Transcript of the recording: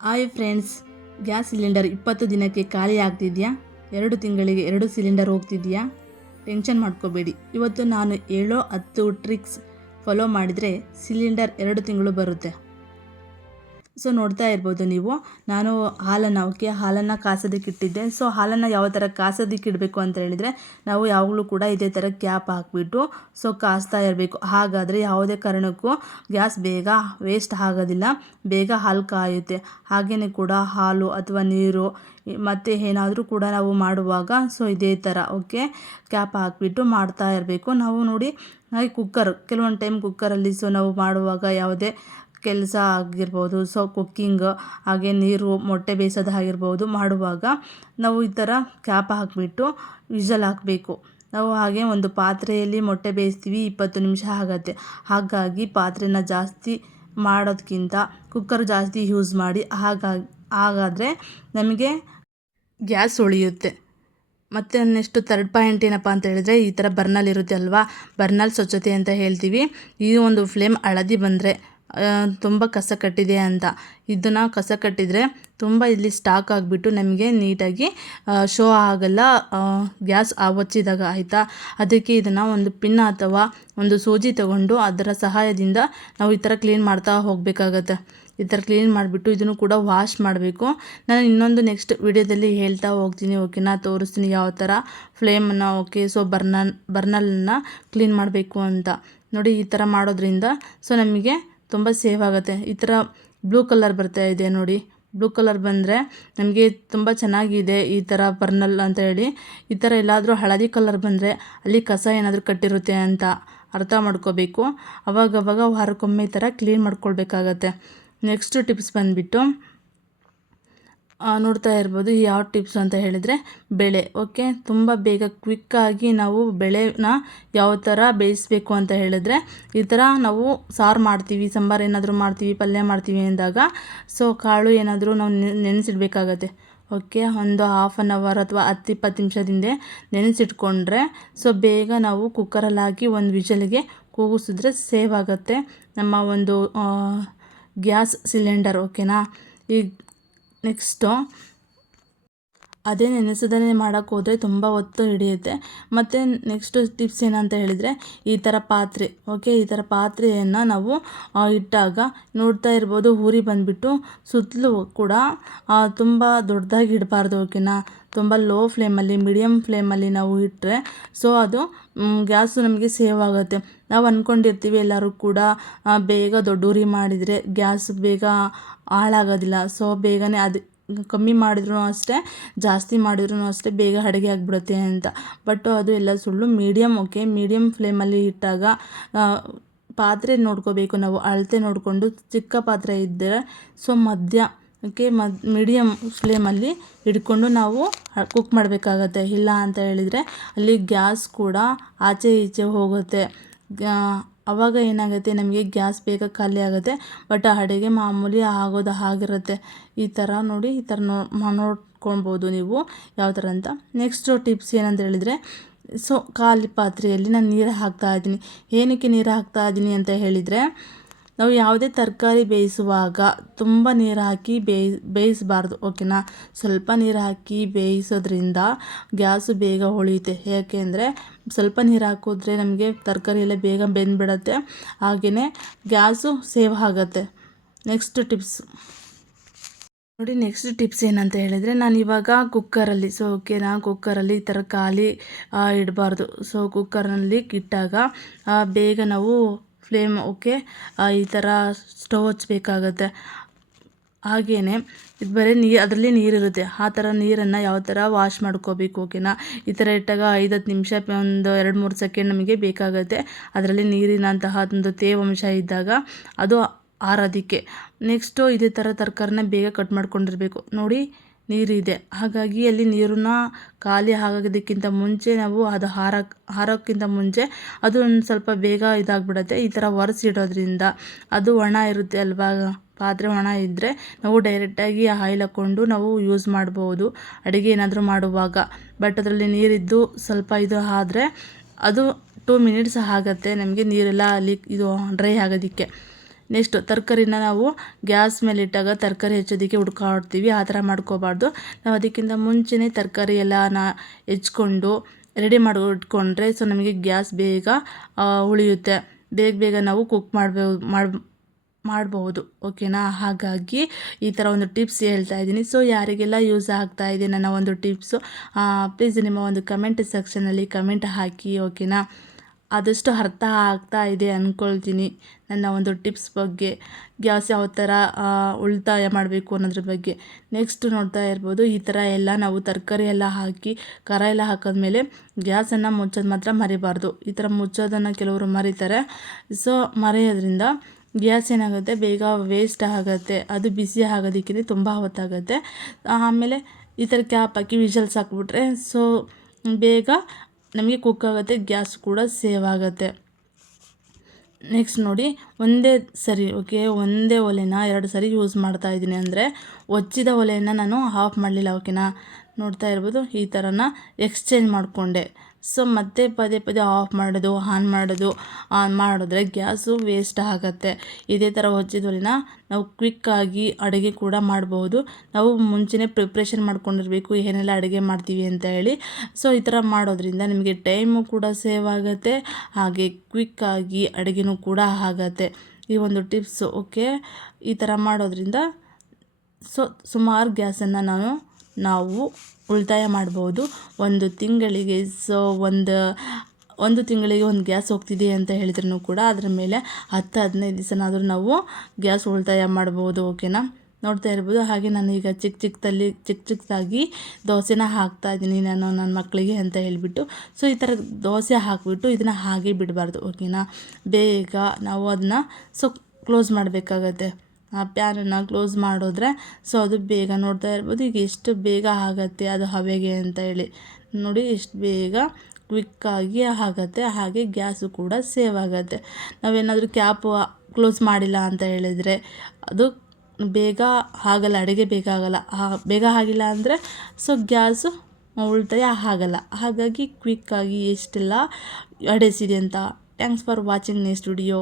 Hi friends, gas cylinder 20 ದಿನಕ್ಕೆ ಖಾಲಿ ಆಗ್ತಿದೆಯಾ? 2 ತಿಂಗಳಿಗೆ 2 ಸಿಲಿಂಡರ್ ಹೋಗ್ತಿದೆಯಾ? ಟೆನ್ಷನ್ ಮಾಡ್ಕೋಬೇಡಿ. ಇವತ್ತು ನಾನು ಹೇಳೋ 10 ಟ್ರಿಕ್ಸ್ ಫಾಲೋ ಮಾಡಿದರೆ ಸಿಲಿಂಡರ್ 2 ತಿಂಗಳು ಬರುತ್ತೆ. ಸೊ ನೋಡ್ತಾ ಇರ್ಬೋದು ನೀವು, ನಾನು ಹಾಲನ್ನು ಕಾಸೋದಕ್ಕೆ ಇಟ್ಟಿದ್ದೆ. ಸೊ ಹಾಲನ್ನು ಯಾವ ಥರ ಕಾಸೋದಕ್ಕೆ ಇಡಬೇಕು ಅಂತ ಹೇಳಿದರೆ, ನಾವು ಯಾವಾಗಲೂ ಕೂಡ ಇದೇ ಥರ ಕ್ಯಾಪ್ ಹಾಕ್ಬಿಟ್ಟು ಸೊ ಕಾಸ್ತಾ ಇರಬೇಕು. ಹಾಗಾದರೆ ಯಾವುದೇ ಕಾರಣಕ್ಕೂ ಗ್ಯಾಸ್ ಬೇಗ ವೇಸ್ಟ್ ಆಗೋದಿಲ್ಲ, ಬೇಗ ಹಾಲು ಕಾಯುತ್ತೆ. ಹಾಗೆಯೇ ಕೂಡ ಹಾಲು ಅಥವಾ ನೀರು ಮತ್ತು ಏನಾದರೂ ಕೂಡ ನಾವು ಮಾಡುವಾಗ ಸೊ ಇದೇ ಥರ ಕ್ಯಾಪ್ ಹಾಕ್ಬಿಟ್ಟು ಮಾಡ್ತಾ ಇರಬೇಕು. ನಾವು ನೋಡಿ, ಹಾಗೆ ಕೆಲವೊಂದು ಟೈಮ್ ಕುಕ್ಕರಲ್ಲಿ ಸೊ ನಾವು ಮಾಡುವಾಗ ಯಾವುದೇ ಕೆಲಸ ಆಗಿರ್ಬೋದು, ಸೊ ಕುಕ್ಕಿಂಗ್, ಹಾಗೆ ನೀರು ಮೊಟ್ಟೆ ಬೇಯಿಸೋದು ಆಗಿರ್ಬೋದು, ಮಾಡುವಾಗ ನಾವು ಈ ಥರ ಕ್ಯಾಪ್ ಹಾಕಿಬಿಟ್ಟು ವಿಷಲ್ ಹಾಕಬೇಕು. ನಾವು ಹಾಗೆ ಒಂದು ಪಾತ್ರೆಯಲ್ಲಿ ಮೊಟ್ಟೆ ಬೇಯಿಸ್ತೀವಿ, 20 ನಿಮಿಷ ಆಗುತ್ತೆ. ಹಾಗಾಗಿ ಪಾತ್ರೆನ ಜಾಸ್ತಿ ಮಾಡೋದಕ್ಕಿಂತ ಕುಕ್ಕರ್ ಜಾಸ್ತಿ ಯೂಸ್ ಮಾಡಿ. ಹಾಗಾದರೆ ನಮಗೆ ಗ್ಯಾಸ್ ಉಳಿಯುತ್ತೆ. ಮತ್ತು ನೆಕ್ಸ್ಟ್ ಥರ್ಡ್ ಪಾಯಿಂಟ್ ಏನಪ್ಪ ಅಂತ ಹೇಳಿದ್ರೆ, ಈ ಥರ ಬರ್ನಲ್ ಇರುತ್ತೆ ಅಲ್ವಾ, ಬರ್ನಲ್ ಸ್ವಚ್ಛತೆ ಅಂತ ಹೇಳ್ತೀವಿ. ಈ ಒಂದು ಫ್ಲೇಮ್ ಹಳದಿ ಬಂದರೆ ತುಂಬ ಕಸ ಕಟ್ಟಿದೆ ಅಂತ, ಇದನ್ನು ಕಸ ಕಟ್ಟಿದರೆ ತುಂಬ ಇಲ್ಲಿ ಸ್ಟಾಕ್ ಆಗಿಬಿಟ್ಟು ನಮಗೆ ನೀಟಾಗಿ ಶೋ ಆಗಲ್ಲ ಗ್ಯಾಸ್ ಹೊಚ್ಚಿದಾಗ, ಆಯಿತಾ. ಅದಕ್ಕೆ ಇದನ್ನು ಒಂದು ಪಿನ್ ಅಥವಾ ಒಂದು ಸೂಜಿ ತಗೊಂಡು ಅದರ ಸಹಾಯದಿಂದ ನಾವು ಈ ಥರ ಕ್ಲೀನ್ ಮಾಡ್ತಾ ಹೋಗಬೇಕಾಗತ್ತೆ. ಈ ಥರ ಕ್ಲೀನ್ ಮಾಡಿಬಿಟ್ಟು ಇದನ್ನು ಕೂಡ ವಾಶ್ ಮಾಡಬೇಕು. ನಾನು ಇನ್ನೊಂದು ನೆಕ್ಸ್ಟ್ ವಿಡಿಯೋದಲ್ಲಿ ಹೇಳ್ತಾ ಹೋಗ್ತೀನಿ, ಓಕೆನಾ, ತೋರಿಸ್ತೀನಿ ಯಾವ ಥರ ಫ್ಲೇಮನ್ನು ಸೊ ಬರ್ನಲನ್ನು ಕ್ಲೀನ್ ಮಾಡಬೇಕು ಅಂತ. ನೋಡಿ, ಈ ಥರ ಮಾಡೋದ್ರಿಂದ ಸೊ ನಮಗೆ ತುಂಬ ಸೇವ್ ಆಗುತ್ತೆ. ಈ ಥರ ಬ್ಲೂ ಕಲರ್ ಬರ್ತಾ ಇದೆ ನೋಡಿ, ಬ್ಲೂ ಕಲರ್ ಬಂದರೆ ನಮಗೆ ತುಂಬ ಚೆನ್ನಾಗಿದೆ ಈ ಥರ ಬರ್ನಲ್ ಅಂತ ಹೇಳಿ. ಈ ಥರ ಎಲ್ಲಾದರೂ ಹಳದಿ ಕಲರ್ ಬಂದರೆ ಅಲ್ಲಿ ಕಸ ಏನಾದರೂ ಕಟ್ಟಿರುತ್ತೆ ಅಂತ ಅರ್ಥ ಮಾಡ್ಕೋಬೇಕು. ಅವಾಗವಾಗ ವಾರಕ್ಕೊಮ್ಮೆ ಈ ಥರ ಕ್ಲೀನ್ ಮಾಡ್ಕೊಳ್ಬೇಕಾಗತ್ತೆ. ನೆಕ್ಸ್ಟ್ ಟಿಪ್ಸ್ ಬಂದುಬಿಟ್ಟು ನೋಡ್ತಾ ಇರ್ಬೋದು, ಯಾವ ಟಿಪ್ಸ್ ಅಂತ ಹೇಳಿದರೆ ಬೇಳೆ. ತುಂಬ ಬೇಗ ಕ್ವಿಕ್ಕಾಗಿ ನಾವು ಬೇಳೆನ ಯಾವ ಥರ ಬೇಯಿಸಬೇಕು ಅಂತ ಹೇಳಿದ್ರೆ, ಈ ಥರ ನಾವು ಸಾರು ಮಾಡ್ತೀವಿ, ಸಾಂಬಾರು ಏನಾದರೂ ಮಾಡ್ತೀವಿ, ಪಲ್ಯ ಮಾಡ್ತೀವಿ ಅಂದಾಗ ಸೊ ಕಾಳು ಏನಾದರೂ ನಾವು ನೆನೆಸಿಡ್ಬೇಕಾಗತ್ತೆ. ಒಂದು ಹಾಫ್ ಆನ್ ಅವರ್ ಅಥವಾ 10-20 ನಿಮಿಷದಿಂದ ನೆನೆಸಿಟ್ಕೊಂಡ್ರೆ ಸೊ ಬೇಗ ನಾವು ಕುಕ್ಕರಲ್ಲಿ ಹಾಕಿ ಒಂದು ವಿಷಲ್ಗೆ ಕೂಗಿಸಿದ್ರೆ ಸೇವ್ ಆಗುತ್ತೆ ನಮ್ಮ ಒಂದು ಗ್ಯಾಸ್ ಸಿಲಿಂಡರ್, ಓಕೆನಾ. ಈಗ ನೆಕ್ಸ್ಟು ಅದೇ ನೆನೆಸೋದನ್ನೇ ಮಾಡೋಕ್ಕೆ ಹೋದರೆ ತುಂಬ ಹೊತ್ತು ಹಿಡಿಯುತ್ತೆ. ಮತ್ತು ನೆಕ್ಸ್ಟ್ ಟಿಪ್ಸ್ ಏನಂತ ಹೇಳಿದರೆ, ಈ ಥರ ಪಾತ್ರೆ, ಈ ಥರ ಪಾತ್ರೆಯನ್ನು ನಾವು ಇಟ್ಟಾಗ ನೋಡ್ತಾ ಇರ್ಬೋದು, ಉರಿ ಬಂದುಬಿಟ್ಟು ಸುತ್ತಲೂ ಕೂಡ ತುಂಬ ದೊಡ್ಡದಾಗಿ ಇಡಬಾರ್ದು, ಓಕೆನಾ. ತುಂಬ ಲೋ ಫ್ಲೇಮಲ್ಲಿ, ಮೀಡಿಯಮ್ ಫ್ಲೇಮಲ್ಲಿ ನಾವು ಇಟ್ಟರೆ ಸೊ ಅದು ಗ್ಯಾಸು ನಮಗೆ ಸೇವ್ ಆಗುತ್ತೆ. ನಾವು ಅಂದ್ಕೊಂಡಿರ್ತೀವಿ ಎಲ್ಲರೂ ಕೂಡ ಬೇಗ ದೊಡ್ಡ ಉರಿ ಮಾಡಿದರೆ ಗ್ಯಾಸ್ ಬೇಗ ಹಾಳಾಗೋದಿಲ್ಲ, ಸೊ ಬೇಗನೆ ಅದು ಕಮ್ಮಿ ಮಾಡಿದ್ರೂ ಅಷ್ಟೇ, ಜಾಸ್ತಿ ಮಾಡಿದ್ರೂ ಅಷ್ಟೇ ಬೇಗ ಅಡುಗೆ ಆಗಿಬಿಡುತ್ತೆ ಅಂತ. ಬಟ್ ಅದು ಎಲ್ಲ ಸುಳ್ಳು. ಮೀಡಿಯಮ್ ಫ್ಲೇಮಲ್ಲಿ ಇಟ್ಟಾಗ ಪಾತ್ರೆ ನೋಡ್ಕೋಬೇಕು ನಾವು, ಅಳತೆ ನೋಡಿಕೊಂಡು. ಚಿಕ್ಕ ಪಾತ್ರೆ ಇದ್ದರೆ ಸೊ ಮೀಡಿಯಮ್ ಫ್ಲೇಮಲ್ಲಿ ಇಟ್ಕೊಂಡು ನಾವು ಕುಕ್ ಮಾಡಬೇಕಾಗತ್ತೆ. ಇಲ್ಲ ಅಂತ ಹೇಳಿದರೆ ಅಲ್ಲಿ ಗ್ಯಾಸ್ ಕೂಡ ಆಚೆ ಈಚೆ ಹೋಗುತ್ತೆ. ಆವಾಗ ಏನಾಗುತ್ತೆ, ನಮಗೆ ಗ್ಯಾಸ್ ಬೇಗ ಖಾಲಿ ಆಗುತ್ತೆ, ಬಟ್ ಅಡುಗೆ ಮಾಮೂಲಿ ಆಗಿರುತ್ತೆ. ಈ ಥರ ನೋಡಿ, ಈ ಥರ ನೋಡ್ಕೊಳ್ಬೋದು ನೀವು ಯಾವ ಥರ ಅಂತ. ನೆಕ್ಸ್ಟ್ ಟಿಪ್ಸ್ ಏನಂತ ಹೇಳಿದರೆ, ಸೊ ಖಾಲಿ ಪಾತ್ರೆಯಲ್ಲಿ ನಾನು ನೀರು ಹಾಕ್ತಾಯಿದ್ದೀನಿ. ಏನಕ್ಕೆ ನೀರು ಹಾಕ್ತಾಯಿದ್ದೀನಿ ಅಂತ ಹೇಳಿದರೆ, ನಾವು ಯಾವುದೇ ತರಕಾರಿ ಬೇಯಿಸುವಾಗ ತುಂಬ ನೀರು ಹಾಕಿ ಬೇಯಿಸಬಾರ್ದು, ಓಕೆನಾ. ಸ್ವಲ್ಪ ನೀರು ಹಾಕಿ ಬೇಯಿಸೋದ್ರಿಂದ ಗ್ಯಾಸು ಬೇಗ ಉಳಿಯುತ್ತೆ. ಏಕೆಂದರೆ ಸ್ವಲ್ಪ ನೀರು ಹಾಕಿದ್ರೆ ನಮಗೆ ತರಕಾರಿ ಎಲ್ಲ ಬೇಗ ಬೆಂದ್ಬಿಡುತ್ತೆ, ಹಾಗೆಯೇ ಗ್ಯಾಸು ಸೇವ್ ಆಗುತ್ತೆ. ನೆಕ್ಸ್ಟ್ ಟಿಪ್ಸ್ ನೋಡಿ, ನೆಕ್ಸ್ಟ್ ಟಿಪ್ಸ್ ಏನಂತ ಹೇಳಿದರೆ, ನಾನು ಇವಾಗ ಕುಕ್ಕರಲ್ಲಿ ಕುಕ್ಕರಲ್ಲಿ ಈ ಥರ ಖಾಲಿ ಇಡಬಾರ್ದು. ಸೊ ಕುಕ್ಕರಲ್ಲಿ ಇಟ್ಟಾಗ ಬೇಗ ನಾವು ಫ್ಲೇಮ್ ಈ ಥರ ಸ್ಟವ್ ಹಚ್ಚಬೇಕಾಗತ್ತೆ. ಹಾಗೆಯೇ ಇದು ಬರೀ ಅದರಲ್ಲಿ ನೀರಿರುತ್ತೆ, ಆ ಥರ ನೀರನ್ನು ಯಾವ ಥರ ವಾಶ್ ಮಾಡ್ಕೋಬೇಕು, ಓಕೆನಾ. ಈ ಥರ ಇಟ್ಟಾಗ 5-10 ನಿಮಿಷ, ಒಂದು 2-3 ಸೆಕೆಂಡ್ ನಮಗೆ ಬೇಕಾಗುತ್ತೆ. ಅದರಲ್ಲಿ ನೀರಿನಂತಹ ಒಂದು ತೇವಾಂಶ ಇದ್ದಾಗ ಅದು ಆರೋದಕ್ಕೆ. ನೆಕ್ಸ್ಟು ಇದೇ ಥರ ತರಕಾರಿನ ಬೇಗ ಕಟ್ ಮಾಡ್ಕೊಂಡಿರಬೇಕು. ನೋಡಿ, ನೀರಿದೆ, ಹಾಗಾಗಿ ಅಲ್ಲಿ ನೀರನ್ನ ಖಾಲಿ ಆಗೋದಕ್ಕಿಂತ ಮುಂಚೆ ನಾವು ಅದು ಹಾರೋಕ್ಕಿಂತ ಮುಂಚೆ ಅದು ಒಂದು ಸ್ವಲ್ಪ ಬೇಗ ಇದಾಗಿಬಿಡುತ್ತೆ. ಈ ಥರ ಒರೆಸಿಡೋದ್ರಿಂದ ಅದು ಒಣ ಇರುತ್ತೆ ಅಲ್ವಾ, ಪಾತ್ರೆ ಒಣ ಇದ್ದರೆ ನಾವು ಡೈರೆಕ್ಟಾಗಿ ಆಯಿಲ್ ಹಾಕ್ಕೊಂಡು ನಾವು ಯೂಸ್ ಮಾಡ್ಬೋದು ಅಡುಗೆ ಏನಾದರೂ ಮಾಡುವಾಗ. ಬಟ್ ಅದರಲ್ಲಿ ನೀರಿದ್ದು ಸ್ವಲ್ಪ ಇದು ಆದರೆ ಅದು 2 ಮಿನಿಟ್ಸ್ ಆಗುತ್ತೆ ನಮಗೆ ನೀರೆಲ್ಲ ಇದು ಡ್ರೈ ಆಗೋದಕ್ಕೆ. ನೆಕ್ಸ್ಟ್ ತರಕಾರಿನ ನಾವು ಗ್ಯಾಸ್ ಮೇಲೆ ಇಟ್ಟಾಗ ತರಕಾರಿ ಹೆಚ್ಚೋದಕ್ಕೆ ಹುಡ್ಕಾಡ್ತೀವಿ, ಆ ಥರ ಮಾಡ್ಕೋಬಾರ್ದು. ನಾವು ಅದಕ್ಕಿಂತ ಮುಂಚೆನೇ ತರಕಾರಿ ಎಲ್ಲನ ಹೆಚ್ಕೊಂಡು ರೆಡಿ ಮಾಡಿ ಇಟ್ಕೊಂಡ್ರೆ ಸೊ ನಮಗೆ ಗ್ಯಾಸ್ ಬೇಗ ಉಳಿಯುತ್ತೆ, ಬೇಗ ನಾವು ಕುಕ್ ಮಾಡಬಹುದು. ಓಕೆನಾ? ಹಾಗಾಗಿ ಈ ಥರ ಒಂದು ಟಿಪ್ಸ್ ಹೇಳ್ತಾ ಇದ್ದೀನಿ. ಸೊ ಯಾರಿಗೆಲ್ಲ ಯೂಸ್ ಆಗ್ತಾ ಇದೆ ನನ್ನ ಒಂದು ಟಿಪ್ಸು, ಪ್ಲೀಸ್ ನಿಮ್ಮ ಒಂದು ಕಮೆಂಟ್ ಸೆಕ್ಷನಲ್ಲಿ ಕಮೆಂಟ್ ಹಾಕಿ. ಓಕೆನಾ? ಆದಷ್ಟು ಅರ್ಥ ಆಗ್ತಾ ಇದೆ ಅಂದ್ಕೊಳ್ತೀನಿ ನನ್ನ ಒಂದು ಟಿಪ್ಸ್ ಬಗ್ಗೆ, ಗ್ಯಾಸ್ ಯಾವ ಥರ ಉಳಿತಾಯ ಮಾಡಬೇಕು ಅನ್ನೋದ್ರ ಬಗ್ಗೆ. ನೆಕ್ಸ್ಟ್ ನೋಡ್ತಾ ಇರ್ಬೋದು, ಈ ಥರ ಎಲ್ಲ ನಾವು ತರಕಾರಿ ಎಲ್ಲ ಹಾಕಿ ಖಾರ ಎಲ್ಲ ಹಾಕಿದ್ಮೇಲೆ ಗ್ಯಾಸನ್ನು ಮುಚ್ಚೋದು ಮಾತ್ರ ಮರಿಬಾರ್ದು. ಈ ಥರ ಮುಚ್ಚೋದನ್ನು ಕೆಲವರು ಮರಿತಾರೆ. ಸೊ ಮರೆಯೋದ್ರಿಂದ ಗ್ಯಾಸ್ ಏನಾಗುತ್ತೆ, ಬೇಗ ವೇಸ್ಟ್ ಆಗುತ್ತೆ, ಅದು ಬಿಸಿ ಆಗೋದಕ್ಕೆ ತುಂಬ ಹೊತ್ತಾಗುತ್ತೆ. ಆಮೇಲೆ ಈ ಥರ ಕ್ಯಾಪ್ ಹಾಕಿ ವಿಷಲ್ಸ್ ಹಾಕ್ಬಿಟ್ರೆ ಸೊ ಬೇಗ ನಮಗೆ ಕುಕ್ ಆಗುತ್ತೆ, ಗ್ಯಾಸ್ ಕೂಡ ಸೇವ್ ಆಗುತ್ತೆ. ನೆಕ್ಸ್ಟ್ ನೋಡಿ, ಒಂದೇ ಒಲೆನ 2 ಸರಿ ಯೂಸ್ ಮಾಡ್ತಾ ಇದ್ದೀನಿ. ಅಂದರೆ ಒಚ್ಚಿದ ಒಲೆಯನ್ನು ನಾನು ಆಫ್ ಮಾಡಲಿಲ್ಲ. ಓಕೆನಾ? ನೋಡ್ತಾ ಇರ್ಬೋದು, ಈ ಥರನ ಎಕ್ಸ್ಚೇಂಜ್ ಮಾಡಿಕೊಂಡೆ. ಸೊ ಮತ್ತೆ ಪದೇ ಆಫ್ ಮಾಡೋದು ಆನ್ ಮಾಡಿದ್ರೆ ಗ್ಯಾಸು ವೇಸ್ಟ್ ಆಗುತ್ತೆ. ಇದೇ ಥರ ಒಚ್ಚಿದ ಒಲೆನ ನಾವು ಕ್ವಿಕ್ಕಾಗಿ ಅಡುಗೆ ಕೂಡ ಮಾಡ್ಬೋದು. ನಾವು ಮುಂಚೆನೇ ಪ್ರಿಪ್ರೇಷನ್ ಮಾಡ್ಕೊಂಡಿರಬೇಕು ಏನೆಲ್ಲ ಅಡುಗೆ ಮಾಡ್ತೀವಿ ಅಂತ ಹೇಳಿ. ಸೊ ಈ ಥರ ಮಾಡೋದ್ರಿಂದ ನಿಮಗೆ ಟೈಮು ಕೂಡ ಸೇವ್ ಆಗುತ್ತೆ, ಹಾಗೆ ಕ್ವಿಕ್ಕಾಗಿ ಅಡುಗೆನೂ ಕೂಡ ಆಗುತ್ತೆ. ಈ ಒಂದು ಟಿಪ್ಸು ಓಕೆ. ಈ ಥರ ಮಾಡೋದ್ರಿಂದ ಸೊ ಸುಮಾರು ಗ್ಯಾಸನ್ನು ನಾವು ಉಳಿತಾಯ ಮಾಡ್ಬೋದು ಒಂದು ತಿಂಗಳಿಗೆ. ಸೊ ಒಂದು ತಿಂಗಳಿಗೆ ಒಂದು ಗ್ಯಾಸ್ ಹೋಗ್ತಿದೆ ಅಂತ ಹೇಳಿದ್ರೂ ಕೂಡ ಅದರ ಮೇಲೆ 10-15 ದಿವಸನಾದರೂ ನಾವು ಗ್ಯಾಸ್ ಉಳಿತಾಯ ಮಾಡ್ಬೋದು. ಓಕೆನಾ? ನೋಡ್ತಾ ಇರ್ಬೋದು. ಹಾಗೆ ನಾನು ಈಗ ಚಿಕ್ಕದಾಗಿ ದೋಸೆನ ಹಾಕ್ತಾಯಿದ್ದೀನಿ ನಾನು ನನ್ನ ಮಕ್ಕಳಿಗೆ ಅಂತ ಹೇಳಿಬಿಟ್ಟು. ಸೊ ಈ ಥರ ದೋಸೆ ಹಾಕಿಬಿಟ್ಟು ಇದನ್ನು ಹಾಗೆ ಬಿಡಬಾರ್ದು. ಓಕೆನಾ? ಬೇಗ ನಾವು ಅದನ್ನ ಕ್ಲೋಸ್ ಮಾಡಬೇಕಾಗತ್ತೆ. ಆ ಪ್ಯಾನನ್ನು ಕ್ಲೋಸ್ ಮಾಡಿದ್ರೆ ಸೊ ಅದು ಬೇಗ, ನೋಡ್ತಾ ಇರ್ಬೋದು ಈಗ ಎಷ್ಟು ಬೇಗ ಆಗುತ್ತೆ ಅದು ಹಬೆಗೆ ಅಂತ ಹೇಳಿ. ನೋಡಿ ಎಷ್ಟು ಬೇಗ ಕ್ವಿಕ್ಕಾಗಿ ಆಗುತ್ತೆ, ಹಾಗೆ ಗ್ಯಾಸು ಕೂಡ ಸೇವ್ ಆಗುತ್ತೆ. ನಾವೇನಾದರೂ ಕ್ಯಾಪ್ ಕ್ಲೋಸ್ ಮಾಡಿಲ್ಲ ಅಂತ ಹೇಳಿದರೆ ಅದು ಬೇಗ ಆಗಲ್ಲ, ಅಡುಗೆ ಬೇಗ ಆಗಿಲ್ಲ ಅಂದರೆ ಸೊ ಗ್ಯಾಸು ಉಳಿತಾಯ ಆಗಲ್ಲ. ಹಾಗಾಗಿ ಕ್ವಿಕ್ಕಾಗಿ ಎಷ್ಟೆಲ್ಲ ಅಡಿಸಿದೆ ಅಂತ. Thanks for watching next video.